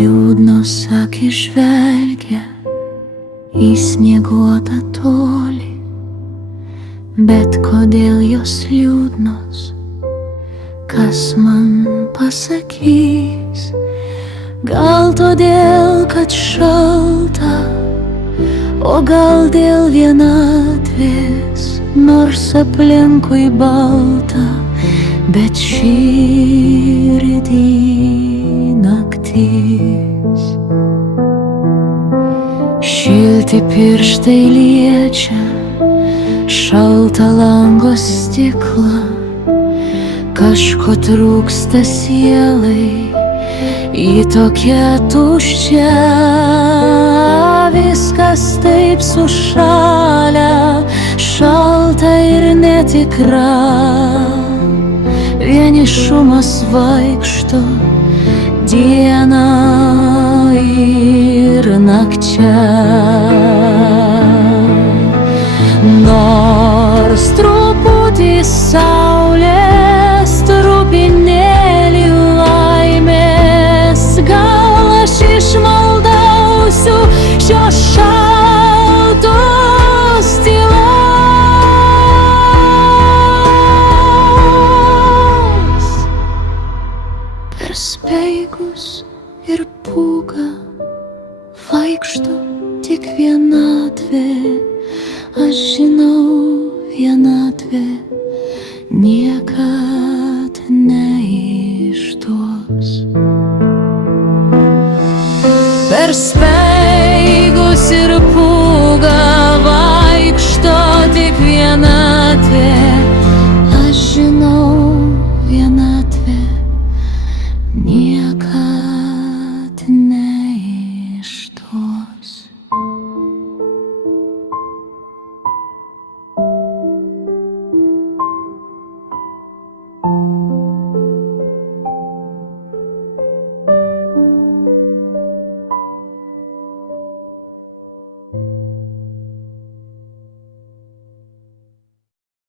Liūdnos akys žvelgia į snieguotą tolį, bet kodėl jos liūdnos, kas man pasakys? Gal todėl, kad šalta, o gal dėl vienatvės, nors aplinkui balta, bet širdį naktis. Šilti pirštai liečia šaltą lango stiklą, kažko trūksta sielai, ji tokia tuščia, viskas taip sušalę, šalta ir netikra, vienišumas vaikšto dieną ir nakčia. Nors truputį saulės, trupinėlį laimės, gal aš išmaldausiu šios šaltos tylos. Per speigus ir pūgą vaikšto tik vienatvė. Aš žinau, vienatvė niekad neišduos. Per speigus ir pūgą vaikšto tik vienatvė.